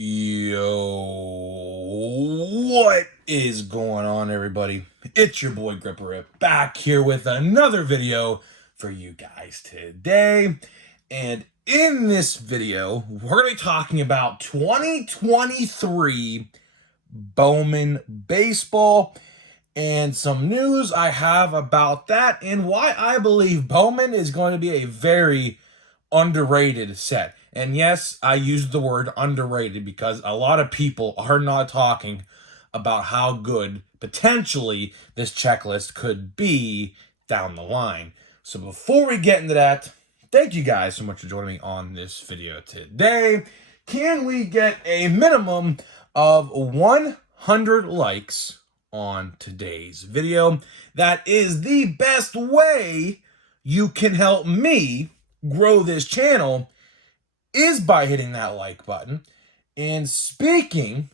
Yo, what is going on, everybody? It's your boy Gripper Rip back here with another video for you guys today. And in this video, we're going to be talking about 2023 Bowman baseball and some news I have about that and why I believe Bowman is going to be a very underrated set. And yes, I use the word underrated because a lot of people are not talking about how good potentially this checklist could be down the line. So before we get into that, thank you guys so much for joining me on this video today. Can we get a minimum of 100 likes on today's video? That is the best way you can help me grow this channel, is by hitting that like button. And speaking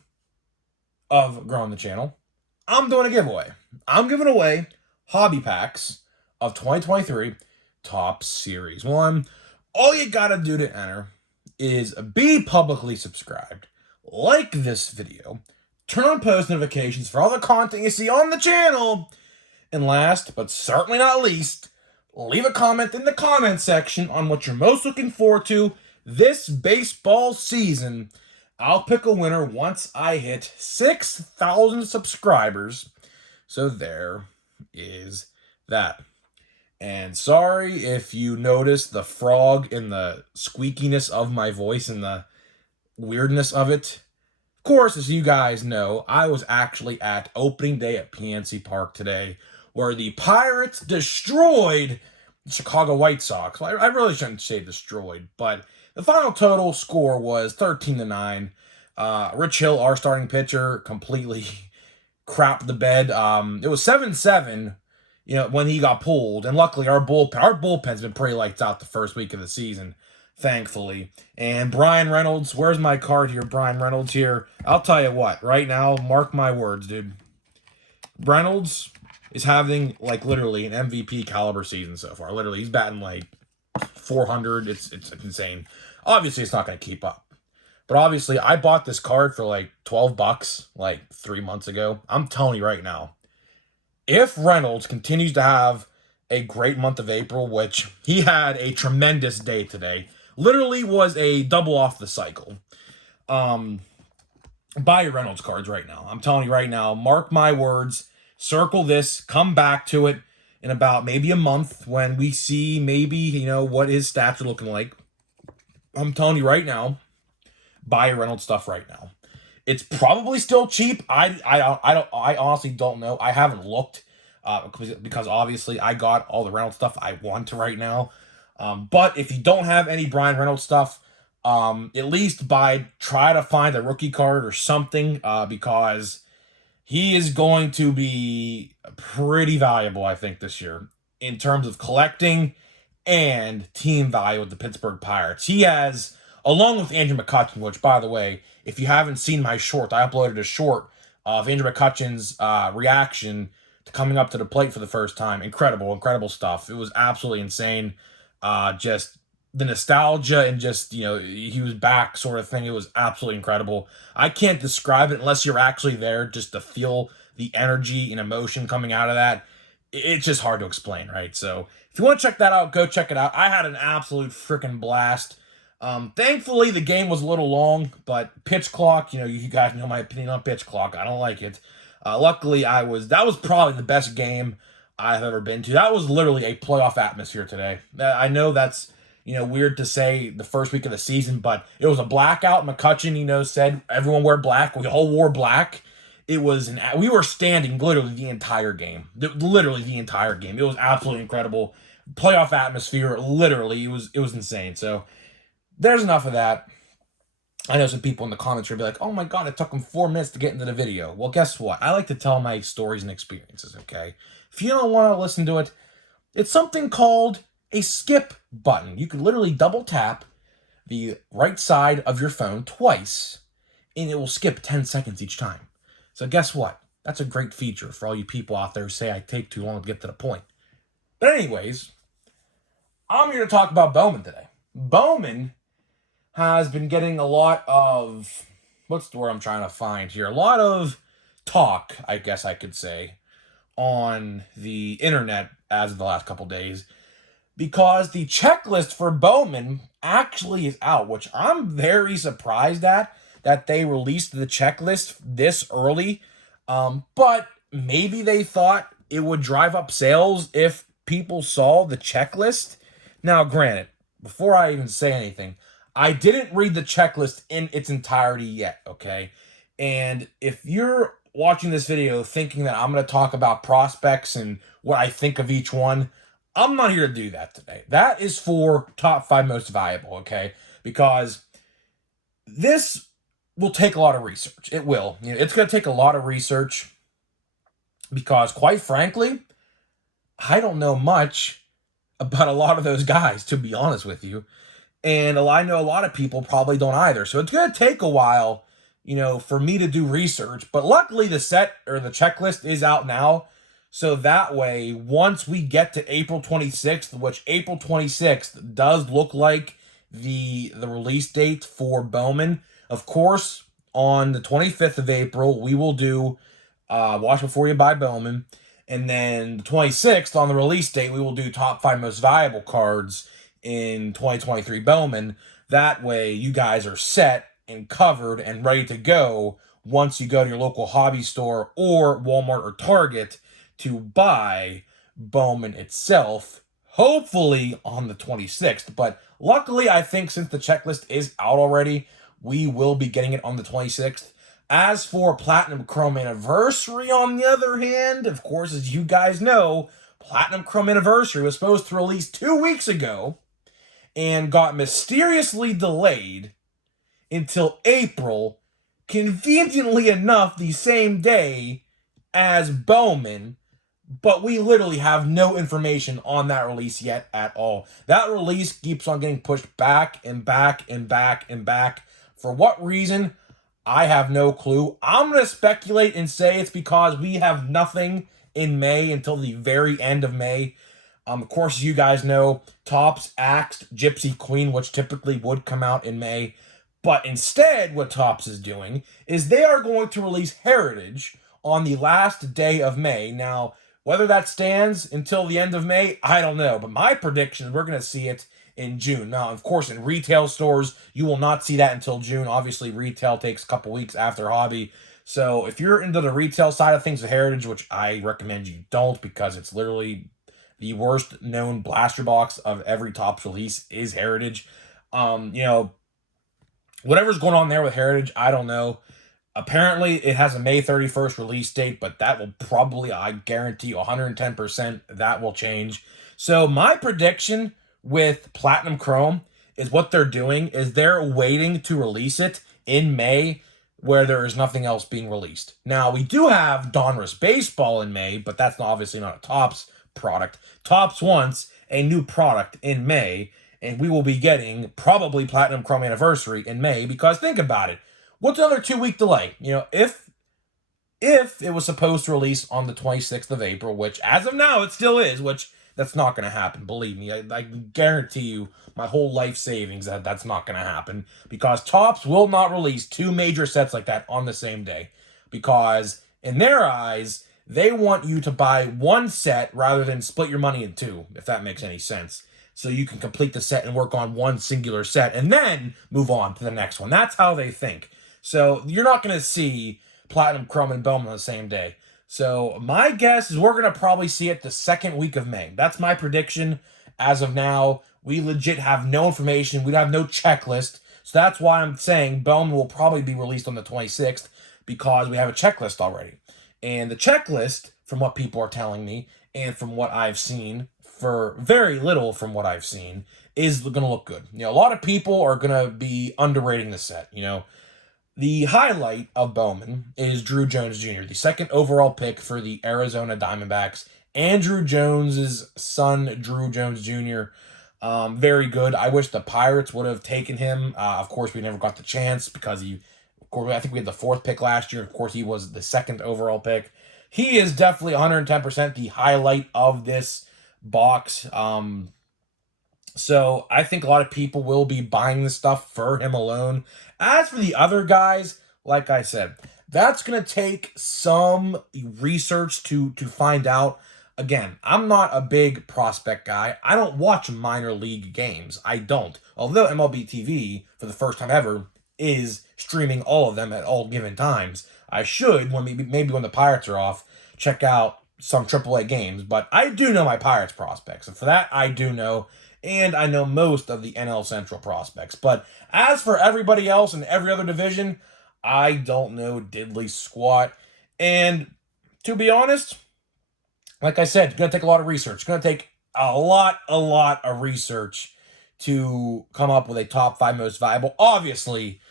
of growing the channel, I'm doing a giveaway. I'm giving away hobby packs of 2023 Topps Series 1. All you gotta do to enter is be publicly subscribed, like this video, turn on post notifications for all the content you see on the channel, and last but certainly not least, leave a comment in the comment section on what you're most looking forward to this baseball season. I'll pick a winner once I hit 6,000 subscribers. So there is that. And sorry if you noticed the frog in the squeakiness of my voice and the weirdness of it. Of course, as you guys know, I was actually at opening day at PNC Park today, where the Pirates destroyed the Chicago White Sox. Well, I really shouldn't say destroyed, but the final total score was 13-9. Rich Hill, our starting pitcher, completely crapped the bed. It was 7-7, when he got pulled, and luckily our bullpen's been pretty lights out the first week of the season, thankfully. And Brian Reynolds, where's my card here? Brian Reynolds here. I'll tell you what, right now, mark my words, dude. Reynolds is having, literally an MVP caliber season so far. Literally, he's batting, 400. It's insane. Obviously, it's not going to keep up. But obviously, I bought this card for, $12, 3 months ago. I'm telling you right now, if Reynolds continues to have a great month of April, which he had a tremendous day today, literally was a double off the cycle. Buy your Reynolds cards right now. I'm telling you right now, mark my words, circle this, come back to it in about maybe a month when we see maybe, what his stats are looking like. I'm telling you right now, buy your Reynolds stuff right now. It's probably still cheap. I honestly don't know. I haven't looked because obviously I got all the Reynolds stuff I want right now. But if you don't have any Brian Reynolds stuff, at least try to find a rookie card or something, because he is going to be pretty valuable, I think, this year in terms of collecting and team value with the Pittsburgh Pirates. He has, along with Andrew McCutchen, which, by the way, if you haven't seen my short, I uploaded a short of Andrew McCutchen's reaction to coming up to the plate for the first time. Incredible stuff. It was absolutely insane. Just the nostalgia and just, he was back sort of thing. It was absolutely incredible. I can't describe it unless you're actually there just to feel the energy and emotion coming out of that. It's just hard to explain, right? So if you want to check that out, go check it out. I had an absolute freaking blast. Thankfully, the game was a little long, but pitch clock, you guys know my opinion on pitch clock. I don't like it. Luckily, that was probably the best game I've ever been to. That was literally a playoff atmosphere today. I know that's, weird to say the first week of the season, but it was a blackout. McCutchen, said everyone wear black. We all wore black. We were standing literally the entire game. Literally the entire game. It was absolutely incredible. Playoff atmosphere, literally, it was insane. So there's enough of that. I know some people in the comments will be like, oh my God, it took them 4 minutes to get into the video. Well, guess what? I like to tell my stories and experiences, okay? If you don't want to listen to it, it's something called a skip button. You can literally double tap the right side of your phone twice, and it will skip 10 seconds each time. So guess what? That's a great feature for all you people out there who say I take too long to get to the point. But anyways, I'm here to talk about Bowman today. Bowman has been getting a lot of what's the word I'm trying to find here? A lot of talk, I guess I could say, on the internet as of the last couple days, because the checklist for Bowman actually is out, which I'm very surprised at that they released the checklist this early. But maybe they thought it would drive up sales if people saw the checklist. Now, granted, before I even say anything, I didn't read the checklist in its entirety yet, okay? And if you're watching this video thinking that I'm going to talk about prospects and what I think of each one, I'm not here to do that today. That is for top 5 most valuable, okay? Because this will take a lot of research. It will. It's going to take a lot of research because, quite frankly, I don't know much about a lot of those guys, to be honest with you. And I know a lot of people probably don't either. So it's going to take a while, for me to do research. But luckily, the set or the checklist is out now. So that way, once we get to April 26th, which April 26th does look like the release date for Bowman, of course, on the 25th of April, we will do Watch Before You Buy Bowman. And then the 26th, on the release date, we will do top 5 most valuable cards in 2023 Bowman. That way, you guys are set and covered and ready to go once you go to your local hobby store or Walmart or Target to buy Bowman itself, hopefully on the 26th. But luckily, I think since the checklist is out already, we will be getting it on the 26th. As for Platinum Chrome Anniversary, on the other hand, of course, as you guys know, Platinum Chrome Anniversary was supposed to release 2 weeks ago and got mysteriously delayed until April, conveniently enough, the same day as Bowman. But we literally have no information on that release yet at all. That release keeps on getting pushed back and back and back and back. For what reason? I have no clue. I'm going to speculate and say it's because we have nothing in May until the very end of May. Of course, you guys know, Topps axed Gypsy Queen, which typically would come out in May. But instead, what Topps is doing is they are going to release Heritage on the last day of May. Now, whether that stands until the end of May, I don't know. But my prediction is we're going to see it in June. Now, of course, in retail stores, you will not see that until June. Obviously, retail takes a couple weeks after hobby. So if you're into the retail side of things of Heritage, which I recommend you don't because it's literally the worst known blaster box of every Topps release is Heritage. Whatever's going on there with Heritage, I don't know. Apparently, it has a May 31st release date, but that will probably, I guarantee 110% that will change. So my prediction with Platinum Chrome is what they're doing is they're waiting to release it in May where there is nothing else being released. Now, we do have Donruss Baseball in May, but that's obviously not a Topps product. Topps wants a new product in May, and we will be getting probably Platinum Chrome Anniversary in May because think about it. What's another 2-week delay? If it was supposed to release on the 26th of April, which as of now it still is, which that's not going to happen. Believe me, I guarantee you my whole life savings that that's not going to happen because Topps will not release 2 major sets like that on the same day because in their eyes, they want you to buy 1 set rather than split your money in 2, if that makes any sense. So you can complete the set and work on 1 singular set and then move on to the next one. That's how they think. So you're not going to see Platinum Chrome and Bowman on the same day. So my guess is we're going to probably see it the 2nd week of May. That's my prediction as of now. We legit have no information. We have no checklist. So that's why I'm saying Bowman will probably be released on the 26th because we have a checklist already. And the checklist, from what people are telling me and from what I've seen, for very little from what I've seen, is going to look good. A lot of people are going to be underrating the set. The highlight of Bowman is Drew Jones Jr., the 2nd overall pick for the Arizona Diamondbacks. Andrew Jones's son, Drew Jones Jr., very good. I wish the Pirates would have taken him. Of course, we never got the chance because I think we had the 4th pick last year. Of course, he was the 2nd overall pick. He is definitely 110% the highlight of this box. So I think a lot of people will be buying this stuff for him alone. As for the other guys, like I said, that's going to take some research to find out. Again, I'm not a big prospect guy. I don't watch minor league games. I don't. Although MLB TV, for the first time ever, is streaming all of them at all given times. I should, when maybe when the Pirates are off, check out some AAA games. But I do know my Pirates prospects, and for that I do know, and I know most of the NL Central prospects. But as for everybody else in every other division, I don't know diddly squat. And to be honest, like I said, it's going to take a lot of research. It's going to take a lot of research to come up with a top 5 most valuable. Obviously,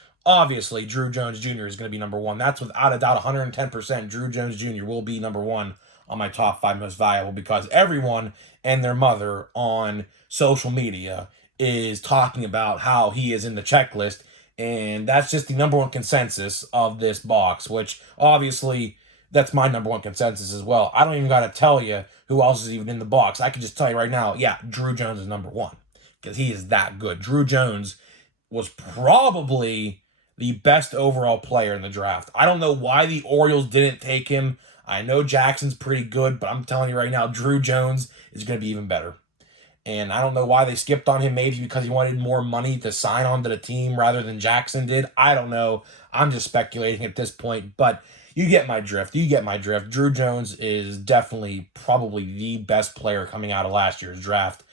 Drew Jones Jr. is going to be number 1. That's without a doubt 110%. Drew Jones Jr. will be number 1 on my top 5 most valuable because everyone and their mother on social media is talking about how he is in the checklist, and that's just the number 1 consensus of this box, which obviously that's my number 1 consensus as well. I don't even got to tell you who else is even in the box. I can just tell you right now, yeah, Drew Jones is number 1 because he is that good. Drew Jones was probably the best overall player in the draft. I don't know why the Orioles didn't take him. I know Jackson's pretty good, but I'm telling you right now, Drew Jones is going to be even better. And I don't know why they skipped on him, maybe because he wanted more money to sign on to the team rather than Jackson did. I don't know. I'm just speculating at this point, but you get my drift. Drew Jones is definitely probably the best player coming out of last year's draft.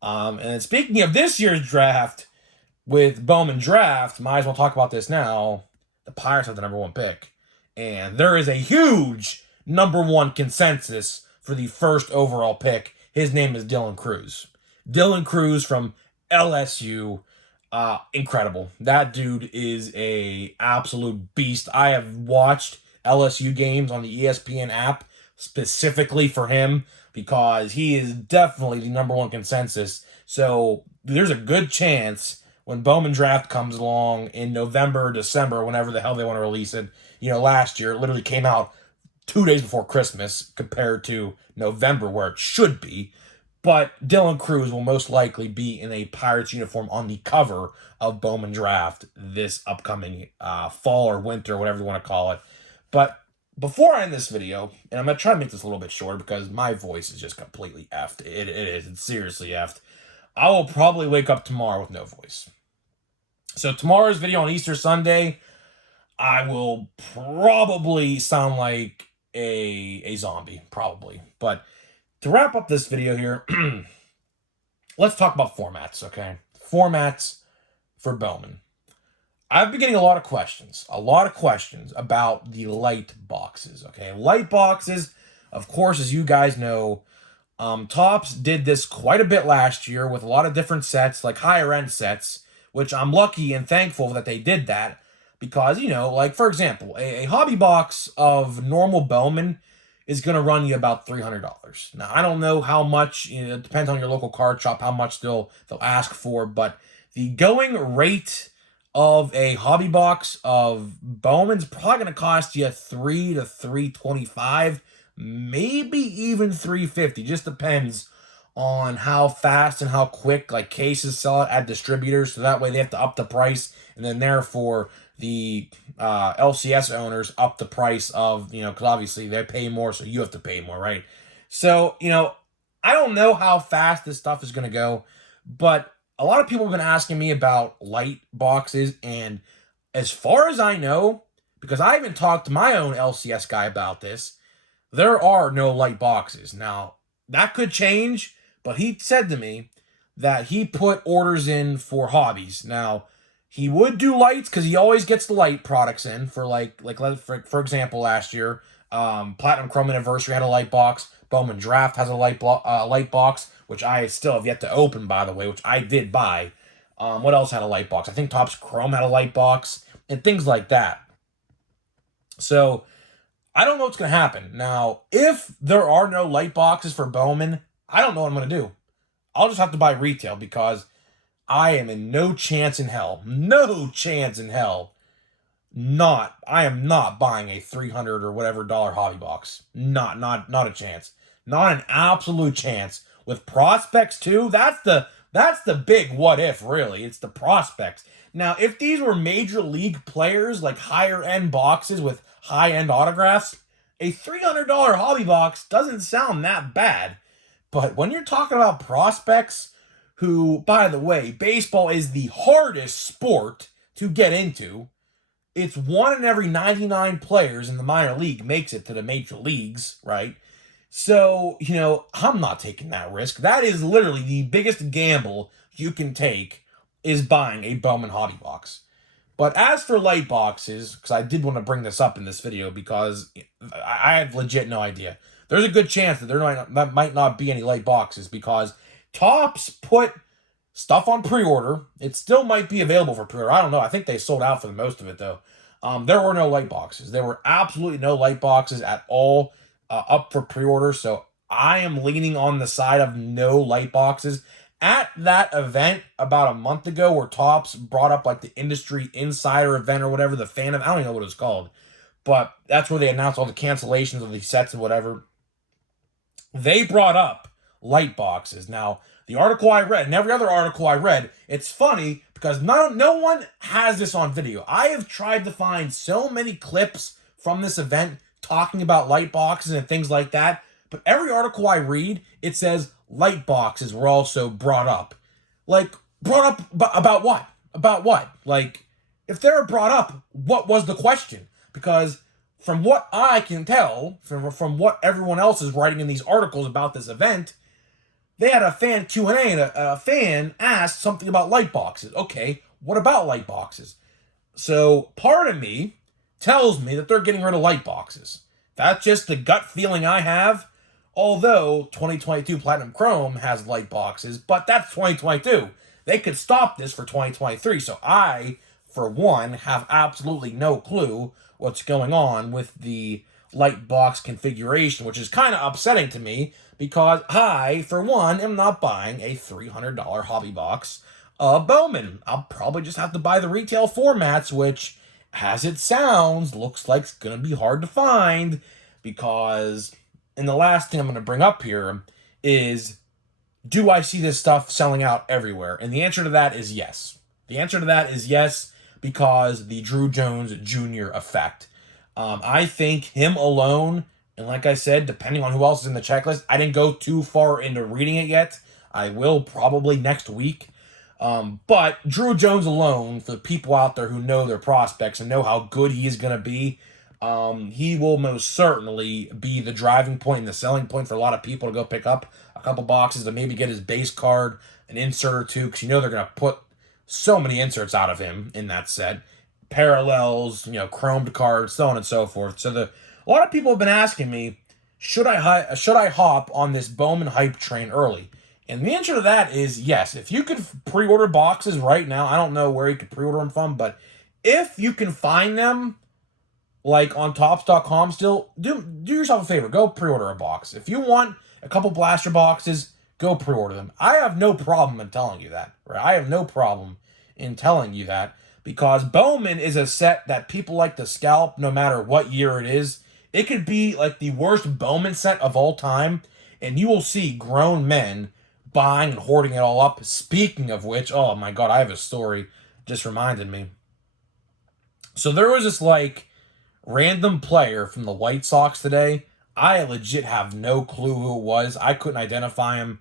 And then speaking of this year's draft, with Bowman draft, might as well talk about this now. The Pirates have the number 1 pick. And there is a huge number 1 consensus for the first overall pick. His name is Dylan Cruz. Dylan Cruz from LSU. Incredible. That dude is a absolute beast. I have watched LSU games on the ESPN app specifically for him because he is definitely the number 1 consensus. So there's a good chance when Bowman draft comes along in November or December, whenever the hell they want to release it. Last year it literally came out 2 days before Christmas compared to November where it should be. But Dylan Cruz will most likely be in a Pirates uniform on the cover of Bowman draft this upcoming fall or winter, whatever you want to call it. But before I end this video, and I'm going to try to make this a little bit shorter because my voice is just completely effed. It is. It's seriously effed. I will probably wake up tomorrow with no voice. So tomorrow's video on Easter Sunday, I will probably sound like a zombie, probably. But to wrap up this video here, let's talk about formats, okay? Formats for Bowman. I've been getting a lot of questions about the light boxes, okay? Light boxes, of course, as you guys know, Topps did this quite a bit last year with a lot of different sets, like higher-end sets, which I'm lucky and thankful that they did that because, like, for example, a hobby box of normal Bowman is going to run you about $300. Now, I don't know how much, it depends on your local card shop, how much they'll ask for, but the going rate of a hobby box of Bowman's probably going to cost you $3 to $325, maybe even $350. Just depends on how fast and how quick like cases sell it at distributors, so that way they have to up the price, and then therefore the LCS owners up the price of, because obviously they pay more, so you have to pay more, right? So, I don't know how fast this stuff is going to go, but a lot of people have been asking me about light boxes, and as far as I know, because I even talked to my own LCS guy about this, there are no light boxes. Now, that could change, but he said to me that he put orders in for hobbies. Now, he would do lights because he always gets the light products in for for example, last year, Platinum Chrome Anniversary had a light box. Bowman Draft has a light box, which I still have yet to open, by the way, which I did buy. What else had a light box? I think Topps Chrome had a light box and things like that. So I don't know what's going to happen. Now, if there are no light boxes for Bowman, I don't know what I'm going to do. I'll just have to buy retail because I am in no chance in hell, I am not buying a $300 or whatever hobby box. Not a chance. Not an absolute chance. With prospects too, that's the big what if, really. It's the prospects. Now, if these were major league players, like higher end boxes with high end autographs, a $300 hobby box doesn't sound that bad. But when you're talking about prospects, who, by the way, baseball is the hardest sport to get into. It's 1 in every 99 players in the minor league makes it to the major leagues, right? So, I'm not taking that risk. That is literally the biggest gamble you can take, is buying a Bowman Hobby box. But as for light boxes, because I did want to bring this up in this video because I have legit no idea. There's a good chance that there might not be any light boxes because Topps put stuff on pre-order. It still might be available for pre-order. I don't know. I think they sold out for the most of it, though. There were no light boxes. There were absolutely no light boxes at all up for pre-order. So I am leaning on the side of no light boxes. At that event about a month ago where Topps brought up like the industry insider event or whatever, the fan of, I don't even know what it was called, but that's where they announced all the cancellations of these sets and whatever. They brought up light boxes. Now, the article I read and every other article I read, it's funny because no one has this on video. I have tried to find so many clips from this event talking about light boxes and things like that, but every article I read, it says light boxes were also brought up. Like, brought up about what? About what? Like, if they're brought up, what was the question? Because from what I can tell, from what everyone else is writing in these articles about this event, they had a fan Q&A and a fan asked something about light boxes. Okay, what about light boxes? So part of me tells me that they're getting rid of light boxes. That's just the gut feeling I have. Although 2022 Platinum Chrome has light boxes, but that's 2022. They could stop this for 2023. So I, for one, have absolutely no clue what's going on with the light box configuration, which is kind of upsetting to me because I, for one, am not buying a $300 hobby box of Bowman. I'll probably just have to buy the retail formats, which, as it sounds, looks like it's going to be hard to find because... And the last thing I'm going to bring up here is, do I see this stuff selling out everywhere? And the answer to that is yes. The answer to that is yes, because the Drew Jones Jr. effect. I think him alone, and like I said, depending on who else is in the checklist, I didn't go too far into reading it yet. I will probably next week. But Drew Jones alone, for the people out there who know their prospects and know how good he is going to be, he will most certainly be the driving point and the selling point for a lot of people to go pick up a couple boxes to maybe get his base card, an insert or two, because they're going to put so many inserts out of him in that set. Parallels, chromed cards, so on and so forth. So a lot of people have been asking me, should I hop on this Bowman hype train early? And the answer to that is yes. If you could pre-order boxes right now, I don't know where you could pre-order them from, but if you can find them, like on Topps.com still, do yourself a favor. Go pre-order a box. If you want a couple blaster boxes, go pre-order them. I have no problem in telling you that. Right? I have no problem in telling you that because Bowman is a set that people like to scalp no matter what year it is. It could be like the worst Bowman set of all time, and you will see grown men buying and hoarding it all up. Speaking of which, oh my God, I have a story just reminded me. So there was this random player from the White Sox today. I legit have no clue who it was. I couldn't identify him.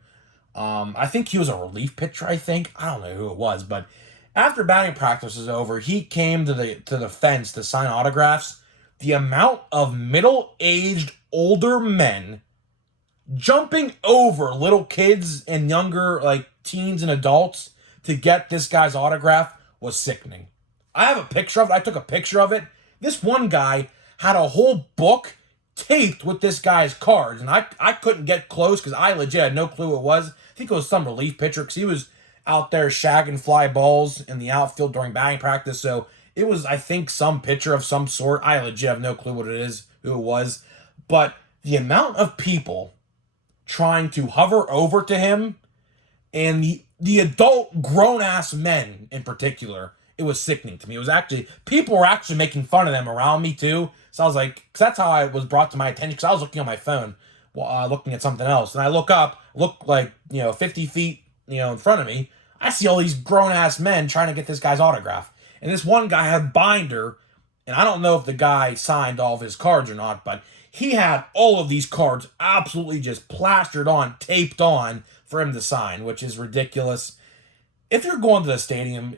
I think he was a relief pitcher, I think. I don't know who it was, but after batting practice was over, he came to the fence to sign autographs. The amount of middle-aged older men jumping over little kids and younger teens and adults to get this guy's autograph was sickening. I have a picture of it. I took a picture of it. This one guy had a whole book taped with this guy's cards, and I couldn't get close because I legit had no clue who it was. I think it was some relief pitcher because he was out there shagging fly balls in the outfield during batting practice, so it was, I think, some pitcher of some sort. I legit have no clue what it is, who it was, but the amount of people trying to hover over to him, and the adult grown-ass men in particular, it was sickening to me. It was actually, people were actually making fun of them around me too. So I was like, because that's how I was brought to my attention, because I was looking on my phone, looking at something else. And I look up, 50 feet, in front of me. I see all these grown-ass men trying to get this guy's autograph. And this one guy had a binder, and I don't know if the guy signed all of his cards or not, but he had all of these cards absolutely just plastered on, taped on for him to sign, which is ridiculous. If you're going to the stadium,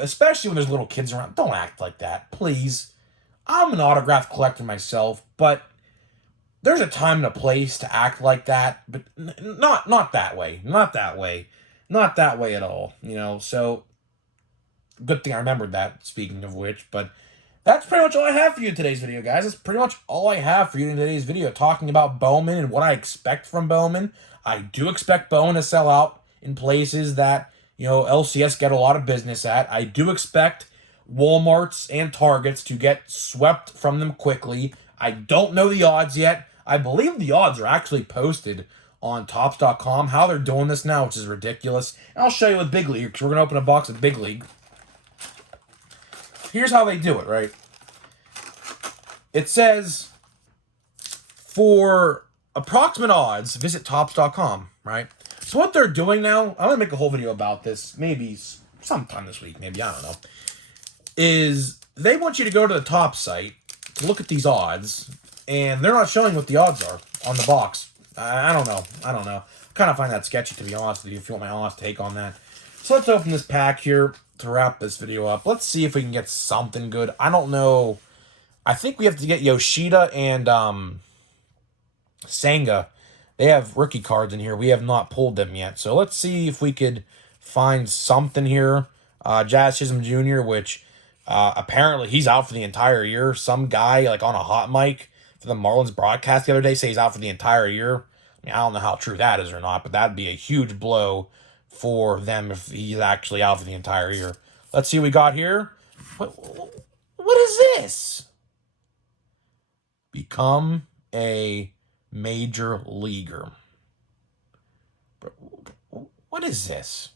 especially when there's little kids around, don't act like that, please. I'm an autograph collector myself, but there's a time and a place to act like that, but not that way. Not that way. Not that way at all. So good thing I remembered that, speaking of which, but that's pretty much all I have for you in today's video, guys. That's pretty much all I have for you in today's video, talking about Bowman and what I expect from Bowman. I do expect Bowman to sell out in places that, LCS get a lot of business at. I do expect Walmarts and Targets to get swept from them quickly. I don't know the odds yet. I believe the odds are actually posted on Topps.com. How they're doing this now, which is ridiculous. And I'll show you with Big League, because we're going to open a box of Big League. Here's how they do it, right? It says, for approximate odds, visit Topps.com, right? So what they're doing now, I'm going to make a whole video about this, maybe sometime this week, maybe, I don't know, is they want you to go to the Topps site to look at these odds, and they're not showing what the odds are on the box. I don't know. I kind of find that sketchy, to be honest with you, if you want my honest take on that. So let's open this pack here to wrap this video up. Let's see if we can get something good. I don't know. I think we have to get Yoshida and Senga. They have rookie cards in here. We have not pulled them yet. So let's see if we could find something here. Jazz Chisholm Jr., which apparently he's out for the entire year. Some guy like on a hot mic for the Marlins broadcast the other day say he's out for the entire year. I mean, I don't know how true that is or not, but that'd be a huge blow for them if he's actually out for the entire year. Let's see what we got here. What is this? Become a major leaguer. What is this?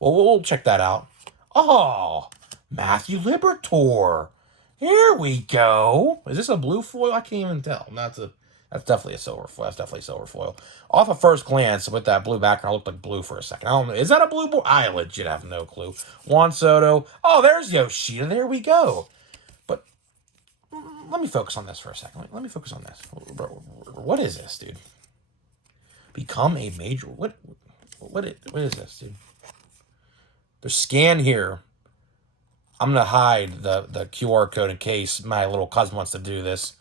Well, we'll check that out. Oh, Matthew Liberatore. Here we go. Is this a blue foil? I can't even tell. That's definitely a silver foil. That's definitely a silver foil. Off a first glance, with that blue background, it looked like blue for a second. I don't know. Is that a blue boy? I legit have no clue. Juan Soto. Oh, there's Yoshida. There we go. But let me focus on this for a second. Let me focus on this. What is this, dude? Become a major... What is this, dude? There's scan here. I'm going to hide the QR code in case my little cousin wants to do this.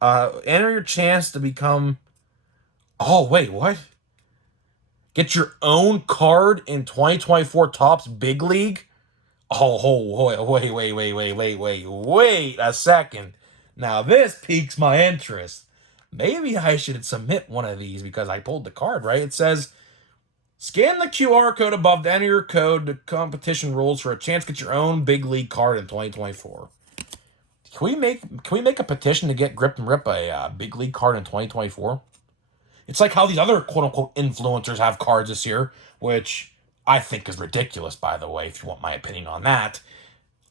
Enter your chance to become... Oh, wait, what? Get your own card in 2024 Topps Big League? Oh, wait a second. Now this piques my interest. Maybe I should submit one of these because I pulled the card, right? It says, scan the QR code above to enter your code to competition rules for a chance to get your own Big League card in 2024. Can we make a petition to get Grip and Rip a Big League card in 2024? It's like how these other quote-unquote influencers have cards this year, which I think is ridiculous, by the way, if you want my opinion on that.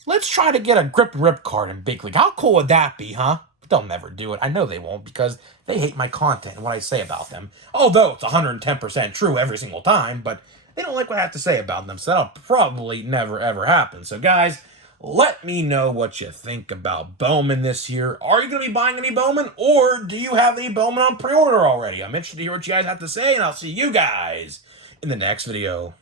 Let's try to get a Grip and Rip card in Big League. How cool would that be, huh? But they'll never do it. I know they won't because they hate my content and what I say about them. Although it's 110% true every single time, but they don't like what I have to say about them, so that'll probably never, ever happen. So, guys, let me know what you think about Bowman this year. Are you going to be buying any Bowman, or do you have any Bowman on pre-order already? I'm interested to hear what you guys have to say, and I'll see you guys in the next video.